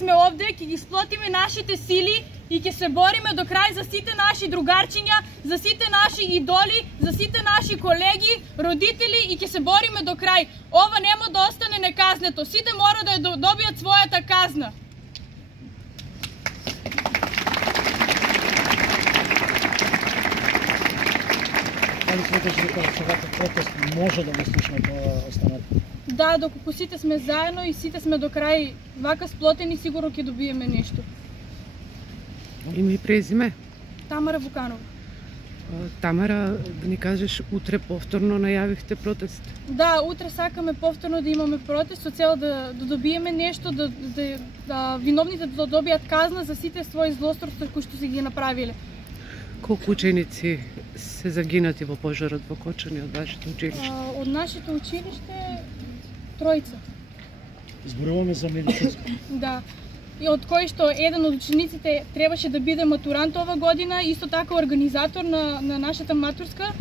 сме овде, ќе ги сплотиме нашите сили и ќе се бориме до крај за сите наши другарчиња, за сите наши идоли, за сите наши колеги, родители и ќе се бориме до крај. Ова нема да остане неказнето. Сите мора да добијат својата казна. Дали сметаш дека ваков протест може да го слушнат останати? Да, доколку сите сме заедно и сите сме до крај вака сплотени, сигурно ќе добиеме нешто. Име и презиме? Тамара Вуканова. Тамара, да ни кажеш, утре повторно најавивте протест? Да, утре сакаме повторно да имаме протест со цел да добиеме нешто, да виновните да добијат казна за сите своји злосторства кои што се ги направиле. Колку ученици се загинати во пожарот во Кочани од вашето училиште? Од нашето училиште тројца. Зборуваме за медицинско. Да. И од кој што еден од учениците требаше да биде матурант ова година, исто така организатор на нашата матурска,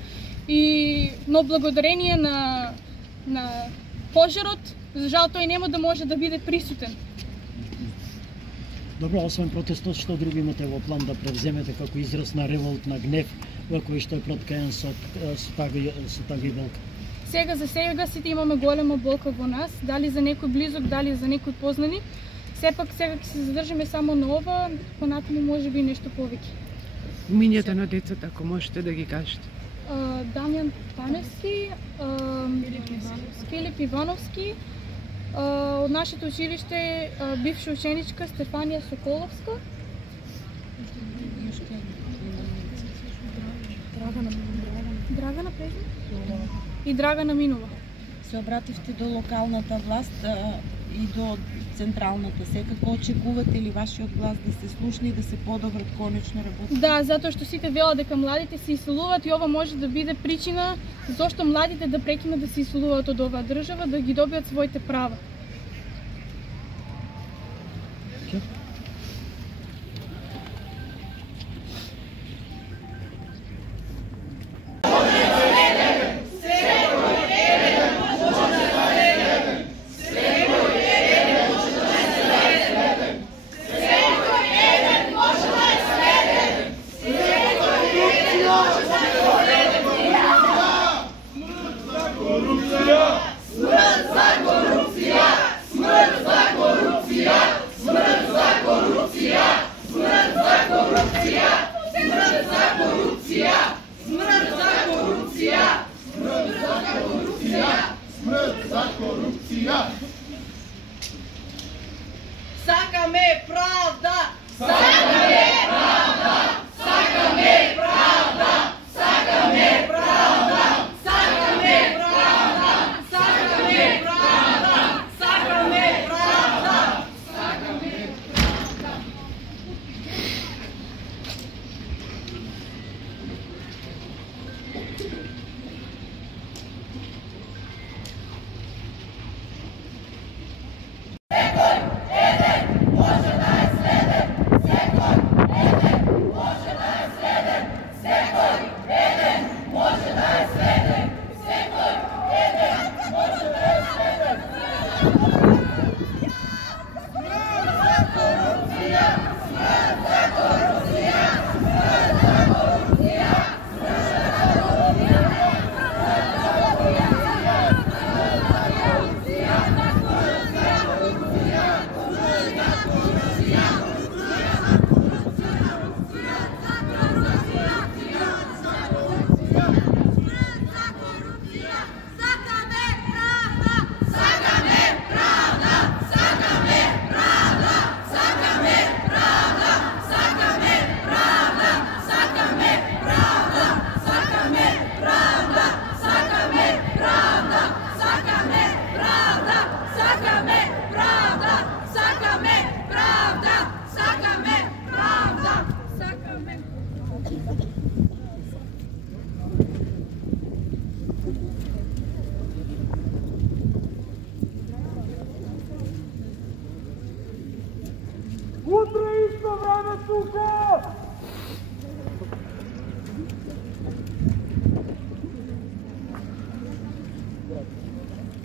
но благодарение на пожарот, за жал тој нема да може да биде присутен. Добро, освен протестот, што друго имате во план да превземете како израз на револт, на гнев, кој што е проткаен со тага и болка? Сега за сега сите имаме голема болка во нас, дали за некој близок, дали за некој познани. Сепак сега ќе се задржиме само на ова, понатаму може би нешто повеќе. Имињата на децата, ако можете да ги кажете. Дамјан Паневски, Филип Ивановски, од нашето училиште бивша ученичка Стефанија Соколовска, Драгана Презин и Драгана Минова. Се обративте до локалната власт и до централната. Секако очекувате ли вашиот глас да се слушне и да се подобрат конечно работите? Да, затоа што сите велат дека младите се иселуваат и ова може да биде причина зошто младите да прекинат да се иселуваат од оваа држава, да ги добијат своите права. Сакаме правда! Сакаме правда! Сакаме правда! Сакаме правда! Сакаме правда! Сакаме правда! Сакаме правда! Сакаме правда! Утре исто време тука!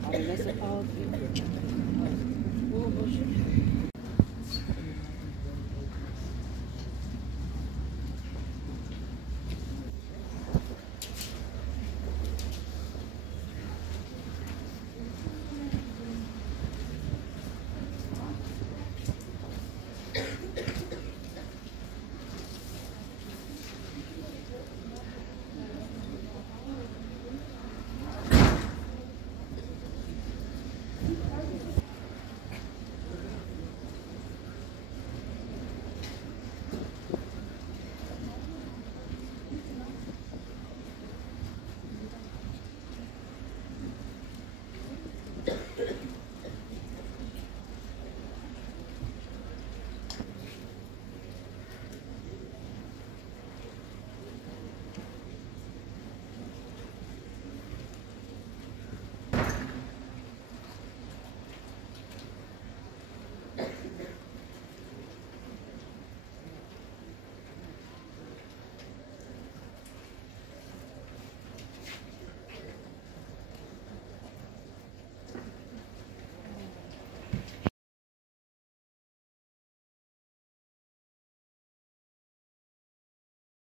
Ali ne se pao